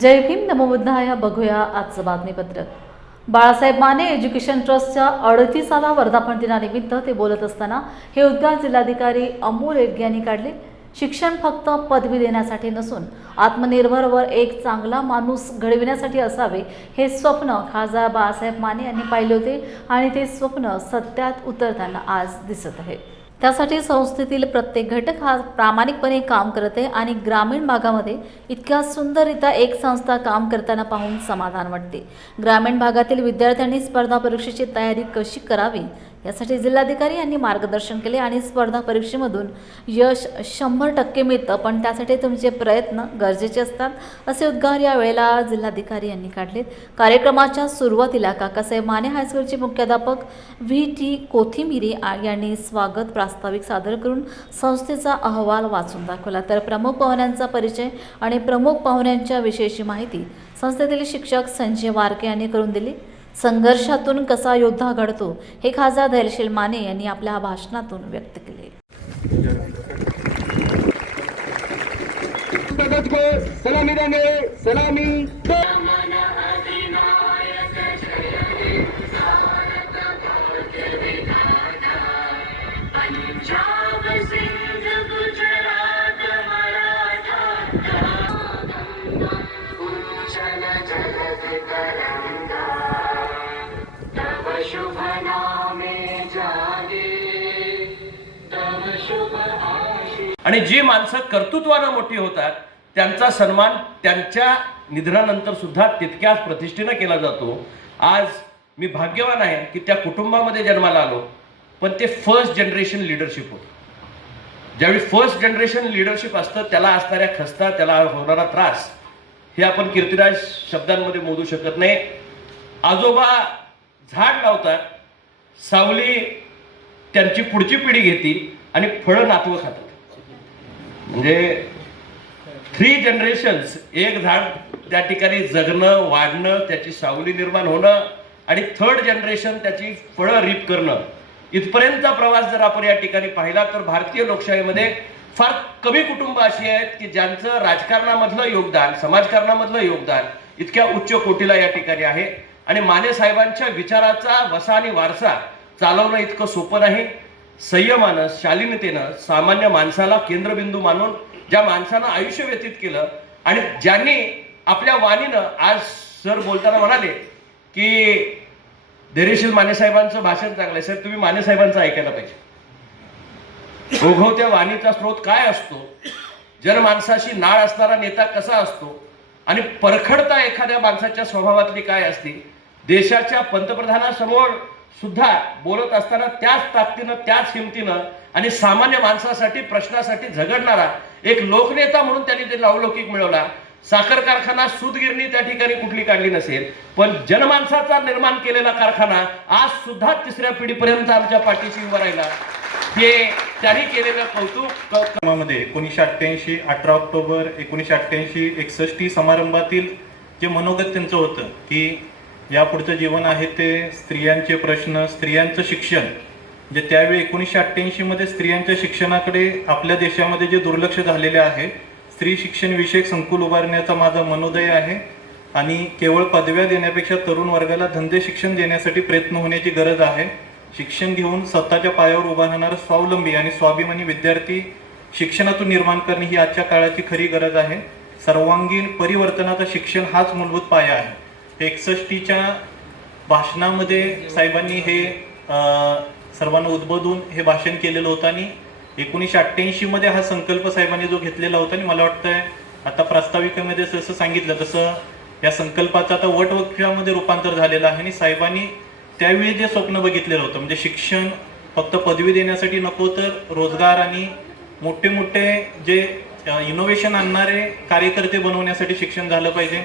जय भीम नमोबुद्धाय बघूया आजचं बातमीपत्र. बाळासाहेब माने एज्युकेशन ट्रस्टच्या अडतीसाला वर्धापन दिनानिमित्त ते बोलत असताना हे उद्गार जिल्हाधिकारी अमोल येडगे यांनी काढले. शिक्षण फक्त पदवी देण्यासाठी नसून आत्मनिर्भर एक चांगला माणूस घडविण्यासाठी असावे हे स्वप्न खासदार बाळासाहेब माने यांनी पाहिले होते आणि ते स्वप्न सत्यात उतरताना आज दिसत आहे. त्यासाठी संस्थेतील प्रत्येक घटक हा प्रामाणिकपणे काम करत आहे आणि ग्रामीण भागामध्ये इतक्या सुंदररित्या एक संस्था काम करताना पाहून समाधान वाटते. ग्रामीण भागातील विद्यार्थ्यांनी स्पर्धा परीक्षेची तयारी कशी करावी? यासाठी जिल्हाधिकारी यांनी मार्गदर्शन केले आणि स्पर्धा परीक्षेमधून यश शंभर टक्के मिळतं. पण त्यासाठी तुमचे प्रयत्न गरजेचे असतात असे उद्गार या वेळेला जिल्हाधिकारी यांनी काढले कार्यक्रमाच्या सुरुवातीला काकासाहेब माने हायस्कूलचे मुख्याध्यापक व्ही. टी. कोथिमिरे यांनी स्वागत प्रास्ताविक सादर करून संस्थेचा अहवाल वाचून दाखवला. तर प्रमुख पाहुण्यांचा परिचय आणि प्रमुख पाहुण्यांच्या विषयीची माहिती संस्थेतील शिक्षक संजय वारके यांनी करून दिली. संघर्षातून कसा योद्धा घडतो हे खासदार धैर्यशील माने यांनी आपल्या भाषणातून व्यक्त केले. सलामी देंगे सलामी पंजाब आणि जी माणसं कर्तृत्वानं मोठी होतात त्यांचा सन्मान त्यांच्या निधनानंतर सुद्धा तितक्याच प्रतिष्ठेनं केला जातो. आज मी भाग्यवान आहे की त्या कुटुंबामध्ये जन्माला आलो पण ते फर्स्ट जनरेशन लिडरशिप होतं. ज्यावेळी फर्स्ट जनरेशन लिडरशिप असतं त्याला असणाऱ्या खस्ता त्याला होणारा त्रास हे आपण कीर्तिराज शब्दांमध्ये मोजू शकत नाही. आजोबा झाड लावतात सावली त्यांची पुढची पिढी घेतील आणि फळं नातवं खातात. म्हणजे थ्री जनरेशन्स एक झाड त्या ठिकाणी जगणं वाढणं त्याची सावली निर्माण होणं आणि थर्ड जनरेशन त्याची फळं रीप करणं. इथपर्यंतचा प्रवास जर आपण या ठिकाणी पाहिला तर भारतीय लोकशाहीमध्ये फार कमी कुटुंब अशी आहेत की ज्यांचं राजकारणामधलं योगदान समाजकारणामधलं योगदान इतक्या उच्च कोटीला या ठिकाणी आहे. आणि माने साहेबांच्या विचाराचा वसा आणि वारसा चालवणं इतकं सोपं नाही. संयमानं शालीनतेनं सामान्य माणसाला केंद्रबिंदू मानून ज्या माणसानं आयुष्य व्यतीत केलं आणि ज्यांनी आपल्या वाणीनं आज सर बोलताना म्हणाले की धैर्यशील मानेसाहेबांचं भाषण चांगलं आहे सर तुम्ही मानेसाहेबांचं ऐकायला पाहिजे. ओघवत्या वाणीचा स्रोत काय असतो? जर माणसाशी नाळ असणारा नेता कसा असतो? आणि परखडता एखाद्या माणसाच्या स्वभावातली काय असते? देशाच्या पंतप्रधानासमोर सुद्धा बोलत असताना त्याच ताकदीनं त्याच हिमतीनं आणि सामान्य माणसासाठी प्रश्नासाठी झगडणारा एक लोकनेता म्हणून त्यांनी ते लवलौकिक मिळवला. साखर कारखाना सूतगिरणी त्या ठिकाणी कुठली काढली नसेल पण जनमानसाचा निर्माण केलेला कारखाना आज सुद्धा तिसऱ्या पिढीपर्यंत आमच्या पाठीशी उभा राहिला. हे त्यांनी केलेलं कौतुक क- एकोणीसशे अठ्ठ्याऐंशी अठरा ऑक्टोबर एकोणीसशे अठ्ठ्याऐंशी एकसष्टी समारंभातील जे मनोगत त्यांचं होतं की यापुढचं जीवन आहे ते स्त्रियांचे प्रश्न स्त्रियांचं शिक्षण. जे त्यावेळी एकोणीसशे अठ्ठ्याऐंशीमध्ये स्त्रियांच्या शिक्षणाकडे आपल्या देशामध्ये जे दुर्लक्ष झालेले आहे स्त्री शिक्षण विषयक संकुल उभारण्याचा माझा मनोदय आहे आणि केवळ पदव्या देण्यापेक्षा तरुण वर्गाला धंदे शिक्षण देण्यासाठी प्रयत्न होण्याची गरज आहे. शिक्षण घेऊन स्वतःच्या पायावर उभा राहणारा स्वावलंबी आणि स्वाभिमानी विद्यार्थी शिक्षणातून निर्माण करणे ही आजच्या काळाची खरी गरज आहे. सर्वांगीण परिवर्तनाचा शिक्षण हाच मूलभूत पाया आहे. एकसष्टीच्या भाषणामध्ये साहेबांनी हे सर्वांना उद्बोधून हे भाषण केलेलं होतं आणि एकोणीसशे अठ्ठ्याऐंशीमध्ये हा संकल्प साहेबांनी जो घेतलेला होता आणि मला वाटतंय आता प्रास्ताविकेमध्ये जसं सांगितलं तसं या संकल्पाचं आता वटवृक्षामध्ये रूपांतर झालेलं आहे आणि साहेबांनी त्यावेळी जे स्वप्न बघितलेलं होतं म्हणजे शिक्षण फक्त पदवी देण्यासाठी नको तर रोजगार आणि मोठे मोठे जे इनोव्हेशन आणणारे कार्यकर्ते बनवण्यासाठी शिक्षण झालं पाहिजे.